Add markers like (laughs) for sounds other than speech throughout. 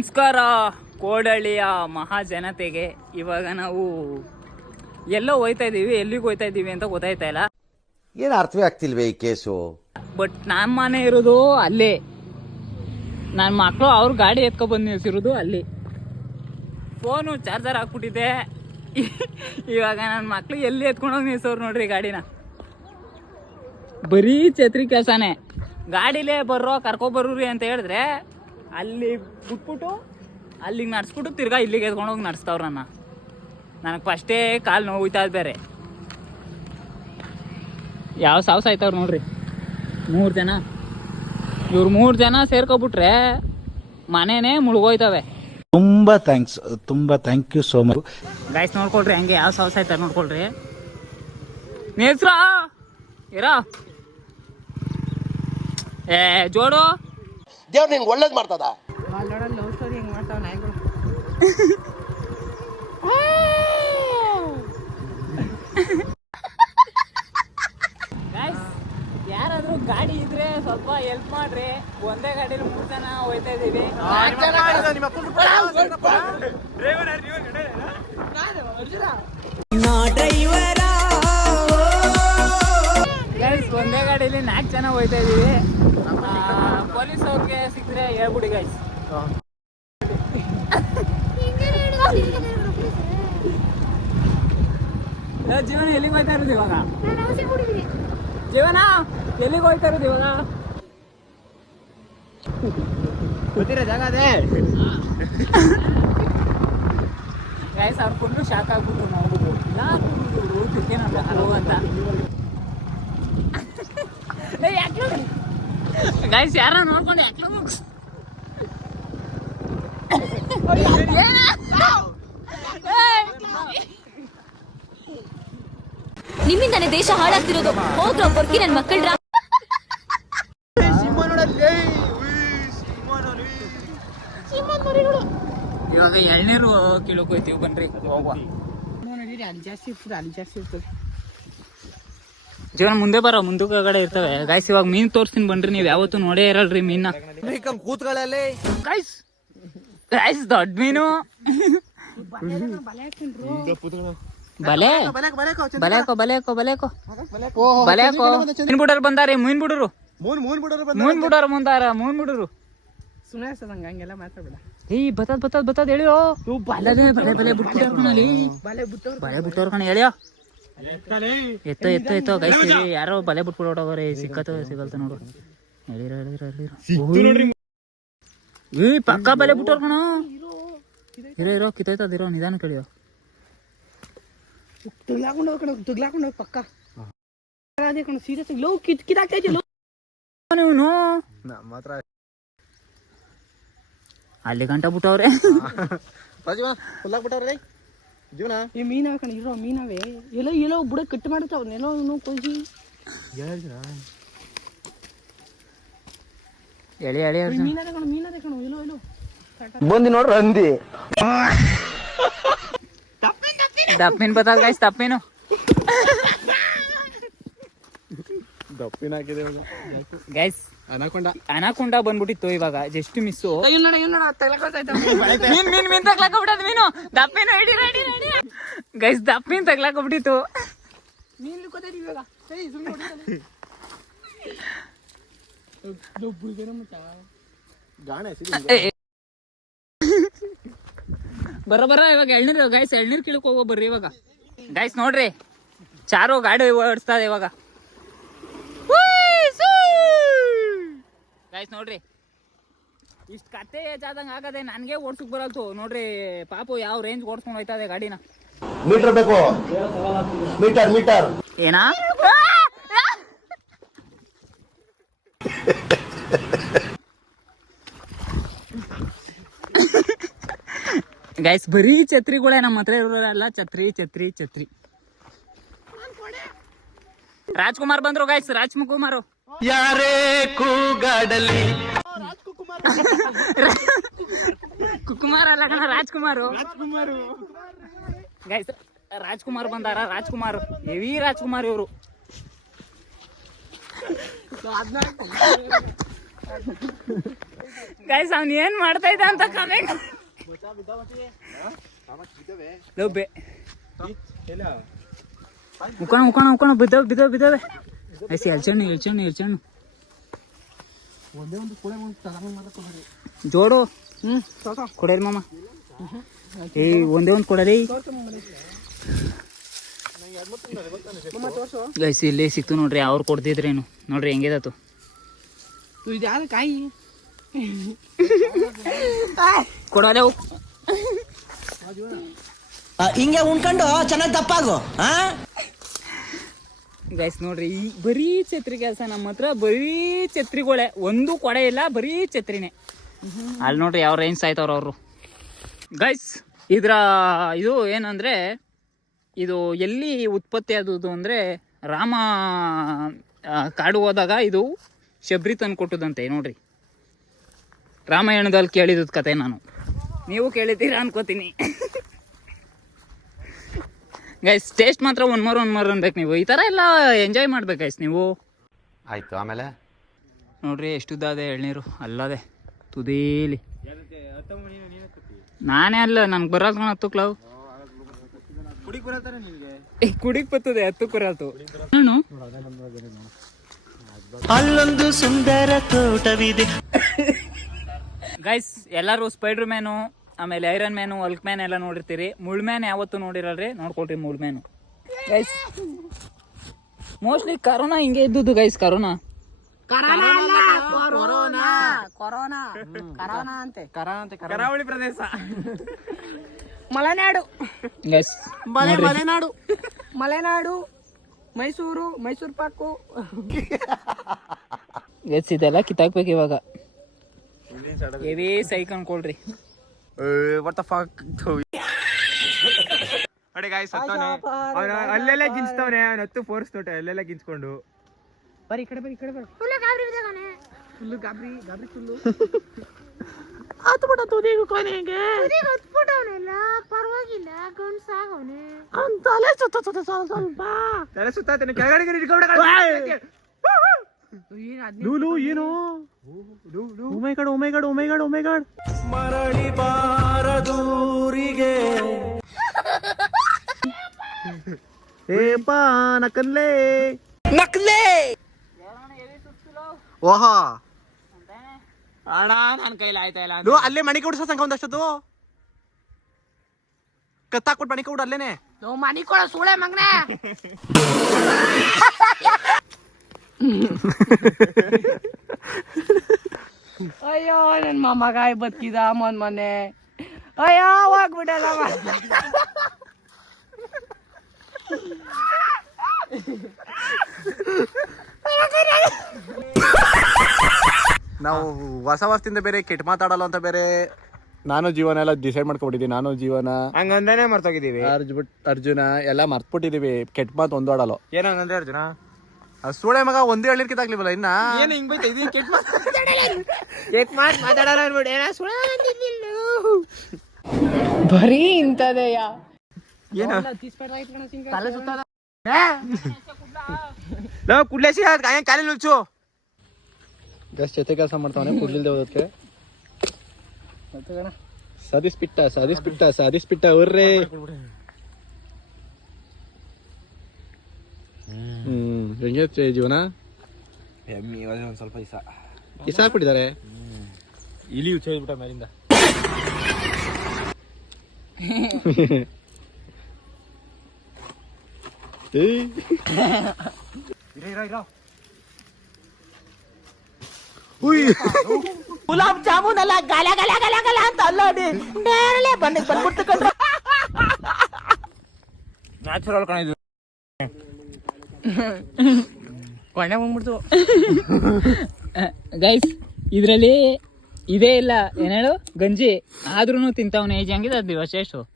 ನಮಸ್ಕಾರ ಕೋಡಳ್ಳಿಯ ಮಹಾಜನತೆಗೆ. ಇವಾಗ ನಾವು ಎಲ್ಲೋ ಹೋಯ್ತಾ ಇದ್ದೀವಿ ಎಲ್ಲಿಗೆ ಹೋಯ್ತಾ ಇದ್ದೀವಿ ಅಂತ ಗೊತ್ತಾಯ್ತಾ ಇಲ್ಲ. ಏನು ಅರ್ಥವೇ ಆಗ್ತಿಲ್ವೇ ಈ ಕೇಸು? ಬಟ್ ನಮ್ಮ ಮನೆ ಇರೋದು ಅಲ್ಲೇ. ನನ್ನ ಮಕ್ಕಳು ಅವ್ರ ಗಾಡಿ ಎತ್ಕೊ ಬಂದು ನಿಲ್ಸಿರೋದು ಅಲ್ಲಿ. ಫೋನು ಚಾರ್ಜರ್ ಹಾಕ್ಬಿಟ್ಟಿದೆ ಇವಾಗ ನನ್ನ ಮಕ್ಳು ಎಲ್ಲಿ ಎತ್ಕೊಂಡೋಗಿ ನಿಲ್ಸೋರು ನೋಡ್ರಿ ಗಾಡಿನ. ಬರೀ ಛತ್ರಿ ಕೆಲಸನೇ ಗಾಡಿಲೇ ಬರ್ರೋ ಕರ್ಕೊಬರ್ರಿ ಅಂತ ಹೇಳಿದ್ರೆ ಅಲ್ಲಿ ಬಿಟ್ಬಿಟ್ಟು ಅಲ್ಲಿಗೆ ನಡ್ಸ್ಬಿಟ್ಟು ತಿರ್ಗಾ ಇಲ್ಲಿಗೆ ಎದ್ಕೊಂಡು ಹೋಗಿ ನಡ್ಸ್ತಾವ್ರ ನನ್ನ. ನನಗೆ ಫಸ್ಟೇ ಕಾಲು ನೋವುತ್ತಾ ಬೇರೆ. ಯಾವ ಸಾಸ ಆಯ್ತವ್ರು ನೋಡ್ರಿ. ಮೂರು ಜನ. ಇವ್ರು ಮೂರು ಜನ ಸೇರ್ಕೊಬಿಟ್ರೆ ಮನೆನೇ ಮುಳುಗೋಯ್ತವೆ. ತುಂಬ ಥ್ಯಾಂಕ್ಸ್ ತುಂಬ thank you so much guys ನೋಡ್ಕೊಳ್ರಿ ಹಂಗೆ ಯಾವ ಸಾಸ ಆಯ್ತಾರೆ ನೋಡ್ಕೊಳ್ರಿ. ನೇಸ್ರ ಇರೋ. ಏ ಜೋಡು. ದೇವ್ರು ನಿನ್ಗೆ ಒಳ್ಳೇದು ಮಾಡ್ತದ? ಯಾರಾದ್ರೂ ಗಾಡಿ ಇದ್ರೆ ಸ್ವಲ್ಪ ಹೆಲ್ಪ್ ಮಾಡ್ರಿ. ಒಂದೇ ಗಾಡಿಲಿ ಮೂರ್ ಜನ ಹೋಯ್ತಾ ಇದೀವಿ. ಜೀವನ ಎಲ್ಲಿಗೆ ಹೋಯ್ತಾ ಇರೋದು ಇವಾಗ? ಜೀವನ? ಎಲ್ಲಿಗೆ ಹೋಯ್ತಾ ಇರೋದು ಇವಾಗ? ಗೈಸ್ ಅವ್ರು ಫುಲ್ಲು ಶಾಕ್ ಆಗ್ಬಿಟ್ಟು ನಾವು ಯಾರು ಇವ್ರು ಕ್ರಿಕೆಟ್ ಅಂತ. ಗೈಸ್ ಯಾರ ನೋಡ್ಕೊಂಡು ಯಾಕೆ ನಿಮ್ಮಿಂದಾನೆ ದೇಶ ಹಾಳಾಗ್ತಿರೋದು. ಹೋಗ್ರೋ ಬರ್ಕಿ ನನ್ ಮಕ್ಕಳ ಇವಾಗ ಎಳ್ನೀರು ಕೀಳಕ್ ಹೋಯ್ತೀವಿ ಬನ್ರಿ. ಹೋಗುವ. ಜೀವನ ಮುಂದೆ ಬರೋ ಮುಂದಕ್ಕೆ ಕಡೆ ಇರ್ತವೆ. ಗಾಯ್ಸ್ ಇವಾಗ ಮೀನ್ ತೋರಿಸ್ತೀನಿ ಬನ್ರಿ. ನೀವು ಯಾವತ್ತೂ ನೋಡೇ ಇರಲ್ರಿ ಮೀನ್ನ ಕೂತ್ಗಳಲ್ಲಿ. ಗಾಯ್ಸ್ ಗಾಯ್ಸ್ ದೊಡ್ಡ ಮೀನು. ಬಲೆ. ಬಲೆಕೋ ಬಲೆಕೋ ಬಲೆಕೋ ಬಲೆಕೋ ಮೀನ್ ಬಿಡೋರು ಬಂದಾರಿ ಮೀನ್ ಬಿಡರು ಮೂನ್ ಮೂನ್ ಬಂದಾರ ಮೂನ್ ಬಿಡರು ಮುಂದಾರ ಮೂನ್ ಬಿಡೋರು ಏಯ್ ಬತ್ತದ್ ಬತ್ತದ್ ಬತ್ತದ್ ಹೇಳಿಯೋ ಬಲೆ ಬಲೆ ಬಲೆ ಬಿಟ್ಬಿಟ್ಟಾರ ಕಣಲ್ಲಿ. ಬಲೆ ಬಿಟ್ಟವ್ರ ಕಣ ಹೇಳಿಯೋ ಎತ್ತೋ ಎತ್ತೋ ಎತ್ತೋ. ಗೈಸ್ ಯಾರೋ ಬಲೆ ಬಿಟ್ಬಿಟ್ಟು ಹೊಟ್ಟೋಗೋರೆ ಸಿಕ್ಕತ್ತೋ ಸಿಗಲ್ತ ನೋಡು. ಹೇಳಿರೋ ಹೇಳಿರೋ ಹೇಳಿರೋ ಏ ಪಕ್ಕ ಬಲೆ ಬಿಟ್ಟವ್ರ ಕಣ. ಇರೋ ಇರೋ ಕಿತ್ತೋಯ್ತದಿರೋ ನಿಧಾನ ಕೇಳಿಯೋ ತುಗ್ಲಾಕೊಂಡು ಕಣ ತುಗ್ಲಾಕೊಂಡು ಹೋಗಿ ಪಕ್ಕ. ಅದೇ ಕಣ ಸೀರಿಯಸ್ ಲೋ ಕಿತ್ ಇದ್ದೆ ಲೋ? ಇವನು ಮಾತ್ರ ಅಲ್ಲಿ ಗಂಟ ಬಿಟ್ಟವ್ರೆ. ರಾಜೀವ ಹುಲ್ಲಾಕ್ಬಿಟ್ಟವ್ರಿ ಜೀವನ? ಈ ಮೀನವ ಕಣ ಇರೋ ಮೀನಾವೇ. ಎಲ್ಲೋ ಎಲ್ಲೋ ಬುಡ ಕಟ್ ಮಾಡ್ತಾವ ಎಲ್ಲೋ ಏನೋ ಕೊಯ್ಸಿ ಎಳೆ ಎಳೆ ಮೀನದ ಕಣ ಮೀನದ ಕಣ ಎಲ್ಲೋ ಎಲ್ಲೋ. ಬಂದಿ ನೋಡ್ರಿ ಅಂದಿ. ದಪ್ಪಿನ ಬತ್ತದ ಗೈಸ್ ತಪ್ಪಿನು ದಪ್ಪಿನ ಹಾಕಿದೆ ಗೈಸ್ ಅನಕೊಂಡ ಅನಾಕೊಂಡ ಬಂದ್ಬಿಟ್ಟಿತ್ತು ಇವಾಗ ಜಸ್ಟ್ ಮಿಸ್ಸು ಅಯ್ಯೋ ನೋಡ ಏನು ನೋಡ ತಗೊಳ್ತಾ ಮೀನ್ ಮೀನ್ ಮೀನ್ ತಗ್ಲಾಕೊಬಿಟ್ಟದ ಮೀನು ದಪ್ಪಿನ ಹಿಡಿ ರೆಡಿ ರೆಡಿ ಗೈಸ್ ದಪ್ಪಿನ ತಗ್ಲಾಕೊಬಿಟ್ಟಿತ್ತು ಮೀನ್ ಗೊತ್ತಾಯ್ತು ಇವಾಗ ಸರಿ ಸುಮ್ಮನೆ ದೊಬ್ಬುಳಿದೇನೋ ಮುಚ್ಚ ಗಾಣೆ ಬರ ಬರ ಇವಾಗ ಎಳ್ನೀರು ಗಾಯ್ಸ್ ಎಳ್ನೀರು ಕೀಳಕ್ ಹೋಗೋ ಬರ್ರಿ ಇವಾಗ. ಗಾಯ್ಸ್ ನೋಡ್ರಿ. ಚಾರು ಗಾಡಿ ಓಡಿಸ್ತಾ ಇದೆ ಇವಾಗ ಗಾಯ್ಸ್ ನೋಡ್ರಿ. ಇಷ್ಟು ಕತ್ತೆ ಹೆಚ್ಚಾದಂಗೆ ಆಗದೆ ನನಗೆ ಓಡ್ಸಕ್ ಬರಲ್ತು. ನೋಡ್ರಿ ಪಾಪು ಯಾವ ರೇಂಜ್ ಓಡಿಸ್ಕೊಂಡು ಇದೆ ಗಾಡಿನ. ಮೀಟರ್ ಬೇಕು. ಮೀಟರ್ ಮೀಟರ್ ಏನಾ? ಗೈಸ್ ಬರೀ ಛತ್ರಿಗಳೇ ನಮ್ಮ ಹತ್ರ ಇರೋರೆಲ್ಲ ಛತ್ರಿ ಛತ್ರಿ ಛತ್ರಿ. ರಾಜ್ಕುಮಾರ್ ಬಂದ್ರು ಗೈಸ್ ರಾಜ್ಕುಮಾರ್. ಯಾರೇ ಕೂಗಾಡಲಿ. ಕುಕುಮಾರ್ ಅಲ್ಲ ಕಣ ರಾಜ್ಕುಮಾರ್. ಗೈಸ್ ರಾಜ್ಕುಮಾರ್ ಬಂದಾರ ರಾಜ್ಕುಮಾರ್. ಹೆವಿ ರಾಜ್ಕುಮಾರ್ ಇವರು. ಗೈಸ್ ಅವ್ನ ಏನ್ ಮಾಡ್ತಾ ಇದ್ದ ಅಂತ ಕಮೆಂಟ್ ಬೇ ಮುಖಣ ಮುಖಣ ಮುಖಣ ಬಿದ್ದವ್ ಬಿದ್ದಾವೆ ಬಿದ್ದವೆ. ಐಸಿ ಎಲ್ಚಣ್ಣು ಎಲ್ಚಣ್ಣು ಎಲ್ಚಣ್ಣು ಜೋಡು. ಹ್ಮ್ ಕೊಡರಿ ಮಾಮ. ಏ ಒಂದೇ ಒಂದು ಕೊಡರಿ ಗೈಸ್ ಇಲ್ಲೇ ಸಿಕ್ತು ನೋಡ್ರಿ ಅವ್ರು ಕೊಡ್ತಿದ್ರೇನು. ನೋಡ್ರಿ ಹೆಂಗಿದತ್ತು ಇದು ಯಾರು ಕಾಯಿ? (laughs) ಕೊಡಲೆ ಹಿಂಗೆ ಉಣ್ಕೊಂಡು ಚೆನ್ನಾಗಿ ತಪ್ಪಾಗು ಹಾ ಗೈಸ್ ನೋಡ್ರಿ ಈ ಬರೀ ಛತ್ರಿ ಕೆಲಸ ನಮ್ಮ ಹತ್ರ ಬರೀ ಛತ್ರಿಗಳೇ. ಒಂದು ಕೊಡೆ ಇಲ್ಲ ಬರೀ ಛತ್ರಿನೇ. ಅಲ್ಲಿ ನೋಡ್ರಿ ಯಾವ ರೇಂಜ್ ಸಾಯ್ತವ್ರ ಅವರು. ಗೈಸ್ ಇದ್ರ ಇದು ಏನಂದ್ರೆ ಇದು ಎಲ್ಲಿ ಉತ್ಪತ್ತಿ ಆದದ್ದು ಅಂದ್ರೆ ರಾಮ ಕಾಡು ಹೋದಾಗ ಇದು ಶಬರಿ ತಂದು ಕೊಟ್ಟದಂತೆ ನೋಡ್ರಿ. ರಾಮಾಯಣದಲ್ಲಿ ಕೇಳಿದ ಕತೆ ನಾನು. ನೀವು ಕೇಳಿದ್ದೀರಾ ಅನ್ಕೋತೀನಿ. ಗೈಸ್ ಟೇಸ್ಟ್ ಮಾತ್ರ ಒನ್ ಮೋರ್ ಒನ್ ಮೋರ್ ಅನ್ಬೇಕು ನೀವು. ಈ ಥರ ಎಲ್ಲ ಎಂಜಾಯ್ ಮಾಡ್ಬೇಕು ಗೈಸ್ ನೀವು. ಆಯ್ತು ಆಮೇಲೆ? ನೋಡ್ರಿ ಎಷ್ಟುದ್ದಾದೆ ಎಳ್ನೀರು. ಅಲ್ಲದೆ ತುದೀಲಿ. ನಾನೇ ಅಲ್ಲ ನನ್ಗೆ ಬರೋದು ಕಣ ಹತ್ತು ಕ್ಲವ್ ಕುಡಿಕ್ ಬರ್ತದೆ ಹತ್ತು ಕುರಾತು ನಾನು ಅಲ್ಲೊಂದು ಸುಂದರ ತೋಟವಿದೆ. ಗೈಸ್ ಎಲ್ಲರೂ ಸ್ಪೈಡರ್ ಮ್ಯಾನು ಆಮೇಲೆ ಐರನ್ ಮ್ಯಾನು ಅಲ್ಕ್ ಮ್ಯಾನ್ ಎಲ್ಲ ನೋಡಿರ್ತೀರಿ. ಮುಳ್ ಮ್ಯಾನ್ ಯಾವತ್ತು ನೋಡಿರಲ್ರಿ? ನೋಡ್ಕೊಳ್ರಿ ಮುಳ್ ಮ್ಯಾನ್ ಗೈಸ್ ಮೋಸ್ಟ್ಲಿ ಕರೋನಾ ಹಿಂಗೆ ಇದ್ದುದು ಗೈಸ್ ಕರೋನಾ. ಕರಾವಳಿ ಪ್ರದೇಶ. ಮಲೆನಾಡು. ಗೈಸ್ ಮಲೆ ಮಲೆನಾಡು. ಮಲೆನಾಡು ಮೈಸೂರು ಮೈಸೂರು ಪಾಕು. ಗೈಸ್ ಇದೆಲ್ಲ ಕಿತ್ತಾಕ್ಬೇಕು ಇವಾಗ. ಹೆವಿ ಸೈಕ್ ಅನ್ಕೊಳ್ರಿ. ವಾಟ್ ದ ಫಕ್ ನೋಡಿ ಗಾಯ್ಸ್ ಸತ್ತವನೆ. ಅವನು ಅಲ್ಲೆಲ್ಲ ಗಿಂಚ್ತವನೆ ಅವನ ಹತ್ತು ಫೋರ್ಸ್ ತೋಟ ಅಲ್ಲೆಲ್ಲ ಗಿಂಚ್ಕೊಂಡು. ಬರೀ ಈ ಕಡೆ ಬರೀ ಈ ಕಡೆ ಬರೀ. ಫುಲ್ಲು ಗಾಬರಿ ಫುಲ್ ಗಾಬರಿ ಗಾಬರಿ ಫುಲ್ಲು ಆತು ಬಿಡ ತುದಿಗೂ ಕೊನೆಗೆ ಪರವಾಗಿಲ್ಲ ಗಂಡ್ಸಾಗವನೆ. ಅವ್ನ್ ತಲೆ ಸುತ್ತ ಸ್ವಲ್ಪ ಸ್ವಲ್ಪ. ತಲೆ ಸುತ್ತಾತನೆ ಕೆಳಗಡೆ ಇಟ್ಕೊಂಡ ಲೂಲು ಏನು oh my god oh my god oh my god oh my god ಮರಳಿ ಬಾರದೂರಿಗೆ ಏಪಾ ನಕನ್ಲೇ ನಕ್ಲೆ ಓಹಾ ಅಣ್ಣ ನನ್ನ ಕೈಲಿ ಆಯ್ತಾ ಇಲ್ಲ ಲೋ ಅಲ್ಲೇ ಮಣಿಕೆ ಉಡ್ಸ ಸಂಘ ಒಂದಷ್ಟದು ಕತ್ತಾಕ್ಬಿಟ್ಟು ಮಣಿಕೆ ಉಡ್ ಅಲ್ಲೇನೆ ನೋ ಮನಿ ಕೊಡ ಸೂಳೆ ಮಗನೇ (laughs) ಅಯ್ಯೋ ನನ್ ಮೊಮ್ಮಗ ಬದುಕಿದ ಮೊನ್ ಮೊನ್ನೆ. ಅಯ್ಯೋ ಹೋಗ್ಬಿಡಲ್ಲ ನಾವು ಹೊಸ ವರ್ಷದಿಂದ ಬೇರೆ ಕೆಟ್ಟ ಮಾತಾಡಲ್ಲ ಅಂತ ಬೇರೆ. ನಾನು ಜೀವನ ಎಲ್ಲ ಡಿಸೈಡ್ ಮಾಡ್ಕೊಬಿಟ್ಟಿದ್ದೀನಿ ನಾನು ಜೀವನ ಹಂಗಂದ್ರೆ ಮರ್ತೋಗಿದ್ದೀವಿ. ಅರ್ಜುನ್ ಅರ್ಜುನ ಎಲ್ಲ ಮರ್ತ್ಬಿಟ್ಟಿದೀವಿ. ಕೆಟ್ಟ ಮಾತು ಒಂದು ಆಡಲ್ಲ ಏನಂಗಂದ್ರೆ ಹಂಗಂದ್ರೆ ಅರ್ಜುನ? ಸೂಳೆ ಮಗ ಒಂದೇ ಹೇಳಿರ್ಕಿದಾಗ್ಲಿವಲ್ಲ ಇನ್ನ? ಏನ್ ಹಿಂಗ್ ಬೈತ ಇದು ಕೆಟ್ ಕೆಟ್ ಮಾತ್ ಮಾತಾಡಲ್ಲ ಅನ್ಬಿಡಿ. ಬರೀ ಇಂತದೆಯ ಏನ? ತಲೆ ಸುತ್ತದ ಲೋ ಕುಡ್ಲೇಸಿ ಕಾಯ ಕಾಲಿ ನುಚ್ಚು ಜಸ್ಟ್ ಜೊತೆ ಕೆಲಸ ಮಾಡ್ತಾವನೆ ಕುಡ್ಲಿಲ್ದೆ ಹೋದಕ್ಕೆ ಸಾಧಿಸ್ಬಿಟ್ಟ ಸಾಧಿಸ್ಬಿಟ್ಟ ಸಾಧಿಸ್ಬಿಟ್ಟ ಅವ್ರೇ ಹ್ಮ್ ಹೆಂಗೈತೆ ಜೀವನ? ಒಂದ್ ಸ್ವಲ್ಪ ಇಸ. ಇಸ ಹಾಕ್ಬಿಟ್ಟಿದ್ದಾರೆ? ಇಲಿ ಉಚ್ಚ ಮೇಲಿಂದ. ಗುಲಾಬ್ ಜಾಮೂನ್ ಅಲ್ಲ ಗಲ ಗಲ ಗಲ ಗಲ ಅಂತ ಅಲ್ಲೋಡಿ. ನೇರಳೆ ಬಂದ್ ಬಂದ್ಬಿಡ್ತು ನ್ಯಾಚುರಲ್ ಕಣ ಇದು. (laughs) ಕೊನೆ ಬಂದ್ಬಿಡ್ತು. (laughs) ಗೈಸ್ ಇದರಲ್ಲಿ ಇದೇ ಇಲ್ಲ. ಏನ್ ಹೇಳು? ಗಂಜಿ. ಆದ್ರೂ ತಿಂತಾವನೆ ಏಜ್ ಹೆಂಗಿದೆ ಅದು ದಿವಸ ಎಷ್ಟು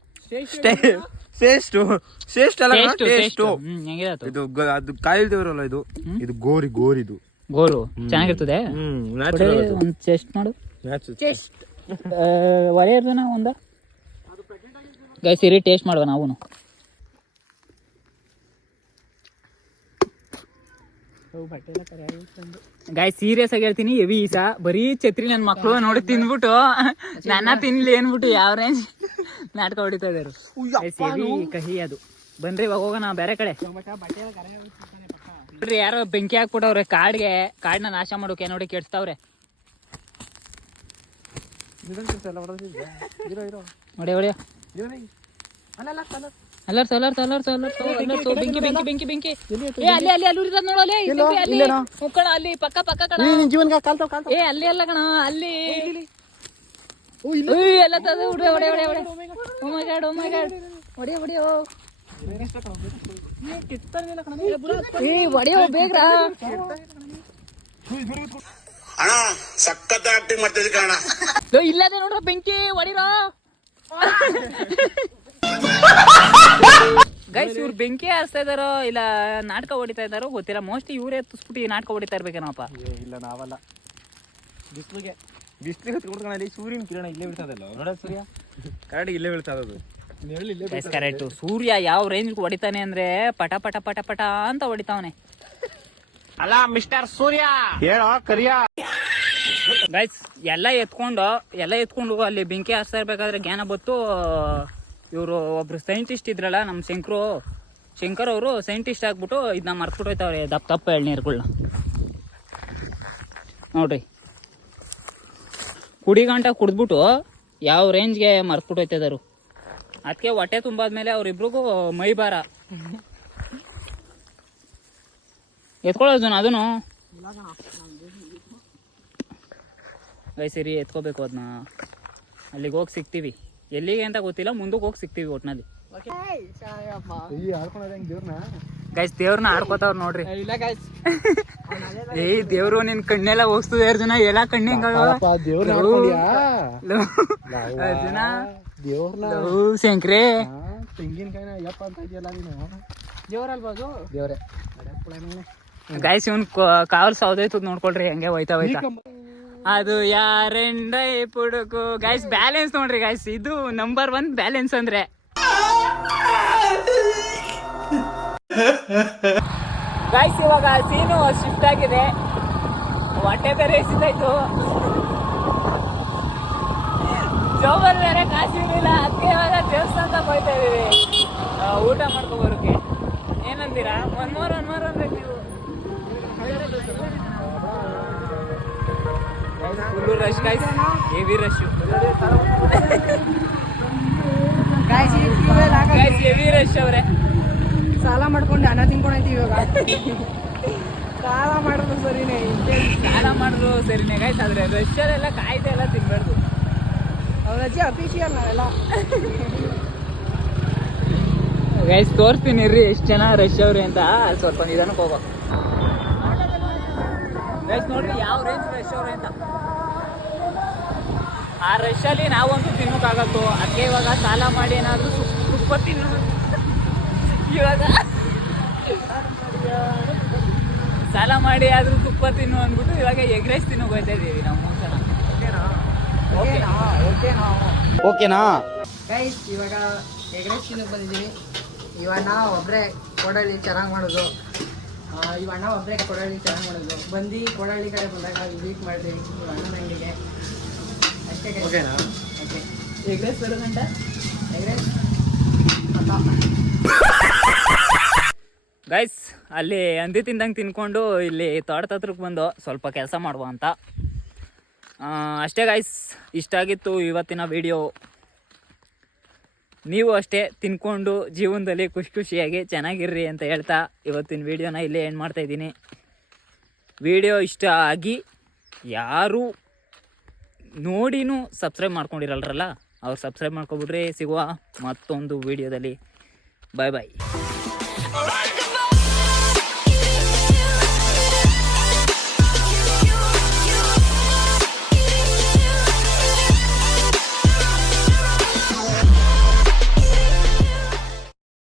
ಸೇಸ್ಟು ಸೇಸ್ಟ್. ಅಲ್ಲ ಟೇಸ್ಟು ಹೆಂಗಿದೆ ಅದು? ಇದು ಗ- ಅದು ಕಾಯಿಲ್ದೇವ್ರಲ್ಲ ಇದು? ಇದು ಗೋರಿ ಗೋರಿದು. ಗೋರು. ಚೆನ್ನಾಗಿರ್ತದೆ? ಹ್ಮ್ ನ್ಯಾಚುರಲ್ ಅದು ಒಂದ್ ಚೆಸ್ಟ್ ಮಾಡು. ನ್ಯಾಚುರಲ್ ಒರೆಯರ್ದನ ಒಂದ? ಗೈಸ್ ಇರಿ ಟೇಸ್ಟ್ ಮಾಡುವ ನಾವು ಗಾಯ್ ಸೀರಿಯಸ್ ಆಗಿ ಹೇಳ್ತೀನಿ ಹೆವಿ ಈಸ. ಬರೀ ಛತ್ರಿ ನನ್ನ ಮಕ್ಕಳು ನೋಡಿ ತಿಂದ್ಬಿಟ್ಟು ನನ್ನ ತಿನ್ಲಿ ಅನ್ಬಿಟ್ಟು ಯಾವ ರೇಂಜ್ ನಾಟಕ ಹೊಡಿತಾ ಇದಾರು. ಕಹಿ ಅದು. ಬನ್ರಿ ಇವಾಗ ಹೋಗೋಣ ಬೇರೆ ಕಡೆ. ನೋಡ್ರಿ ಯಾರೋ ಬೆಂಕಿ ಹಾಕ್ಬಿಟ್ಟವ್ರೆ ಕಾಡ್ಗೆ ಕಾಡ್ನ ನಾಶ ಮಾಡೋಕೆ ನೋಡಿ ಕೆಡ್ಸ್ತಾವ್ರೆ. ನೋಡಿ ಹೊಡಿಯ. ಅಲ್ಲರ್ಸ್ ಅಲ್ಲರ್ಸ್ ಅಲ್ಲರ್ಸ್ ಅಲ್ಲರ್ಸ್ ಅಲ್ಲರ್ಸ್ ಬೆಂಕಿ ಬೆಂಕಿ ಬೆಂಕಿ ಬೆಂಕಿ. ಏ ಅಲ್ಲಿ ಅಲ್ಲಿ ಅಲ್ಲಿ ಉರಿದ ನೋಡು ಅಲ್ಲಿ ಬೆಂಕಿ ಅಲ್ಲಿ. ಮುಕ್ಕಣ ಅಲ್ಲಿ ಪಕ್ಕ ಪಕ್ಕ ಕಣ. ಜೀವನ ಕಾಲ್ತಾವ್ ಕಾಲ್ತಾವ್ ಏ ಅಲ್ಲಿ ಅಲ್ಲ ಕಣ ಅಲ್ಲಿ. ಉಯ್, ಎಲ್ಲ ತದ ಉಡೆ ಉಡೆ ಉಡೆ ಉಡೆ ಓ ಮೈ ಗಾಡ್ ಓ ಮೈ ಗಾಡ್ ಒಡೆ ಒಡೆ ಓ ಏ ಹೊಡಿಯೋ ಬೇಗ್ರ. ಅಣ್ಣ ಸಖತ್ ಆಕ್ಟಿಂಗ್ ಮಾಡ್ತಿದ್ದೆ ಕಣ ಲೋ, ಇಲ್ಲದೆ ನೋಡ್ರ ಬೆಂಕಿ ಹೊಡಿರೋ. ಗೈಸ್ ಇವ್ರು ಬೆಂಕಿ ಹಾರಿಸ್ತಾ ಇದಾರೋ ಇಲ್ಲ ನಾಟಕ ಹೊಡಿತಾ ಇದಾರೋ ಗೊತ್ತಿಲ್ಲ. ಮೋಸ್ಟ್ಲಿ ಇವರೇ ತುಸ್ಬಿಟ್ಟು ಈ ನಾಟಕ ಹೊಡಿತಾ ಇರ್ಬೇಕೇನಪ್ಪ? ಇಲ್ಲ ನಾವಲ್ಲ. ಬಿಸ್ಲಿಗೆ. ಬಿಸ್ಲಿಗೆ ಹೊತ್ಕೊಂಡು ಅಲ್ಲಿ ಸೂರ್ಯನ ಕಿರಣ ಇಲ್ಲೇ ಬೀಳ್ತದಲ್ಲ? ನೋಡ ಸೂರ್ಯ. ಕರೆಕ್ಟ್ ಇಲ್ಲೇ ಬೀಳ್ತದದು. ಗೈಸ್ ಕರೆಕ್ಟ್ ಸೂರ್ಯ ಯಾವ ರೇಂಜ್ ಹೊಡಿತಾನೆ ಅಂದ್ರೆ ಪಟ ಪಟ ಪಟ ಪಟ ಅಂತ ಹೊಡಿತಾವನೆ. ಅಲ್ಲ ಮಿಸ್ಟರ್ ಸೂರ್ಯ. ಹೇಳೋ ಕರಿಯ. ಗೈಸ್ ಎಲ್ಲ ಎತ್ಕೊಂಡು ಎಲ್ಲ ಎತ್ಕೊಂಡು ಅಲ್ಲಿ ಬೆಂಕಿ ಹಾರಿಸ್ತಾ ಇರ್ಬೇಕಾದ್ರೆ ಜ್ಞಾನ ಬತ್ತು. ಇವರು ಒಬ್ರು ಸೈಂಟಿಸ್ಟ್ ಇದ್ರಲ್ಲ ನಮ್ಮ ಶಂಕರು, ಶಂಕರ್ ಅವರು ಸೈಂಟಿಸ್ಟ್ ಆಗ್ಬಿಟ್ಟು ಇದನ್ನ ಮರ್ತ್ಬಿಟ್ಟು ಹೋಯ್ತವ್ರೆ ದಪ್ಪ ತಪ್ಪ ಎಳ್ನೀರುಗಳ್ನ. ನೋಡ್ರಿ. ಕುಡಿ ಗಂಟ ಕುಡಿದ್ಬಿಟ್ಟು ಯಾವ ರೇಂಜ್ಗೆ ಮರ್ತ್ಬಿಟ್ಟು ಹೋಯ್ತಿದಾರು? ಅದಕ್ಕೆ ಹೊಟ್ಟೆ ತುಂಬಾದ್ಮೇಲೆ ಅವ್ರಿಬ್ರಿಗೂ ಮೈ ಭಾರ. ಎತ್ಕೊಳ್ಳೋದು ಅದನ್ನು. ಗೈ ಎತ್ಕೋಬೇಕು ಅದನ್ನ ಅಲ್ಲಿಗೆ ಹೋಗಿ ಸಿಗ್ತೀವಿ. ಎಲ್ಲಿಗೆ ಅಂತ ಗೊತ್ತಿಲ್ಲ ಮುಂದಕ್ಕೆ ಹೋಗಿ ಸಿಗ್ತೀವಿ ಒಟ್ನಲ್ಲಿ. ಗೈಸ್ ದೇವ್ರನ್ನ ಆಡ್ಕೋತಾವ್ರ ನೋಡ್ರಿ. ಏಯ್ ದೇವ್ರು ನಿನ್ ಕಣ್ಣೆಲ್ಲ ಹೋಗ್ತದೆ ಅರ್ಜುನ ಎಲ್ಲ ಕಣ್ಣಿಂಗ್ ಅರ್ಜುನ. ಶಂಕ್ರೆ. ಗಾಯ್ಸ್ ಇವನ್ ಕಾವಲ್ ಸೌದೈತದ್ ನೋಡ್ಕೊಳ್ರಿ ಹಂಗೆ ಹೋಯ್ತಾ ಹೋಯ್ತಾ. ಅದು ಯಾರೆಂಡೈ ಪುಡುಕು. ಗಾಯ್ಸ್ ಬ್ಯಾಲೆನ್ಸ್ ನೋಡ್ರಿ ಗಾಯ್ಸ್ ಇದು ನಂಬರ್ ಒನ್ ಬ್ಯಾಲೆನ್ಸ್ ಅಂದ್ರೆ. ಗಾಯ್ಸ್ ಇವಾಗ ಸೀನು ಶಿಫ್ಟ್ ಆಗಿದೆ. ಹೊಟ್ಟೆ ಬೇರೆ ಸಿದ್ದಾಯ್ತು ಜೋಬರ್ ಬೇರೆ ಕಾಸಿರ್ಲಿಲ್ಲ ಅದಕ್ಕೆ ಇವಾಗ ದೇವಸ್ಥಾನ ಹೋಯ್ತಾ ಇದೀವಿ ಊಟ ಮಾಡ್ಕೊ ಬರೋಕೆ. ಏನಂತೀರಾ? ಒನ್ ಮೋರ್ ಒನ್ ಮೋರ್ ಅಂದ್ರೆ ನೀವು. Full rush guys heavy rush guys heavy rush ಅವ್ರೆ. ಸಾಲ ಮಾಡ್ಕೊಂಡು ಅಣ್ಣ ತಿನ್ಕೊಂಡೈತಿ ಇವಾಗ. ಸಾಲ ಮಾಡಿದ್ರು ಸರಿನೇ ಸಾಲ ಮಾಡಿದ್ರು ಸರಿನೇ ಗಾಯ್ಸ್ ಆದ್ರೆ ರಶ್ಶಲ್ಲೆಲ್ಲ ಕಾಯ್ದೆ ಎಲ್ಲ ತಿನ್ಬಾರ್ದು. ಅಜ್ಜಿ ಅಫಿಷಿಯಲ್ ನಾವೆಲ್ಲ. ಗೈಸ್ ತೋರಿಸ್ತೀನಿ ರೀ ಎಷ್ಟು ಜನ ರಶ್ ಅವ್ರಿ ಅಂತ. ಸ್ವಲ್ಪ ನಿಧಾನಕ್ಕೆ ಹೋಗೋ. ಗೈಸ್ ನೋಡ್ರಿ ಯಾವ ರೇಂಜ್ ರಶ್ ಅವ್ರೆ ಅಂತ ಆ ರಶಲ್ಲಿ ನಾವಂತೂ ತಿನ್ನೋಕ್ಕಾಗತ್ತು ಅದಕ್ಕೆ ಇವಾಗ ಸಾಲ ಮಾಡಿ ಏನಾದರೂ ತುಪ್ಪ ತಿನ್ನು. ಇವಾಗ ಸಾಲ ಮಾಡಿ ಆದ್ರೂ ತುಪ್ಪ ತಿನ್ನು ಅಂದ್ಬಿಟ್ಟು ಇವಾಗ ಎಗ್ ರೈಸ್ ತಿನ್ನೋಕೆ ಹೋಗ್ತಾ ಇದೀವಿ ನಾವು ಮೂರು ಜನ. ಓಕೆನಾ? ಗೈಸ್ ಇವಾಗ ಎಗ್ರೆಸ್ ತಿನ್ನಕ್ ಬಂದಿದ್ದೀವಿ ನಾ ಒಬ್ಬರೇ ಕೊಡಲಿ ಚೆನ್ನಾಗಿ ಮಾಡೋದು. ಆ, ಇವಣ್ಣ ಒಬ್ಬರೇ ಕೊಡಳ್ಳಿ ಚೆನ್ನಾಗಿ ಮಾಡೋದು. ಬಂದು ಕೊಡಳ್ಳಿ ಕಡೆ ಬಂದಾಗ ವೀಕ್ ಮಾಡಿದೆ ಇವಣ್ಣ ಅಂಗಡಿಗೆ ಅಷ್ಟೇ ಓಕೆನಾ? ಓಕೆ ಎಗ್ ರೈಸ್ ಗೈಸ್ ಅಲ್ಲಿ ಅಂದಿ ತಿಂದಂಗೆ ತಿನ್ಕೊಂಡು ಇಲ್ಲಿ ತೋಟದ ಹತ್ರಕ್ಕೆ ಬಂದು ಸ್ವಲ್ಪ ಕೆಲಸ ಮಾಡುವ ಅಂತ. ಅಷ್ಟೇ ಗೈಸ್ ಇಷ್ಟ ಆಗಿತ್ತು ಇವತ್ತಿನ ವಿಡಿಯೋ ನೀವು ಅಷ್ಟೇ ತಿನ್ಕೊಂಡು ಜೀವನದಲ್ಲಿ ಖುಷಿ ಖುಷಿಯಾಗಿ ಚೆನ್ನಾಗಿರ್ರಿ ಅಂತ ಹೇಳ್ತಾ ಇವತ್ತಿನ ವಿಡಿಯೋನ ಇಲ್ಲೇ ಏನು ಮಾಡ್ತಾ ಇದ್ದೀನಿ. ವಿಡಿಯೋ ಇಷ್ಟ ಆಗಿ ಯಾರು ನೋಡಿನೂ ಸಬ್ಸ್ಕ್ರೈಬ್ ಮಾಡ್ಕೊಂಡಿರಲ್ರಲ್ಲ, ಅವ್ರು ಸಬ್ಸ್ಕ್ರೈಬ್ ಮಾಡ್ಕೊಬಿಟ್ರೆ ಸಿಗುವ ಮತ್ತೊಂದು ವಿಡಿಯೋದಲ್ಲಿ. ಬಾಯ್ ಬಾಯ್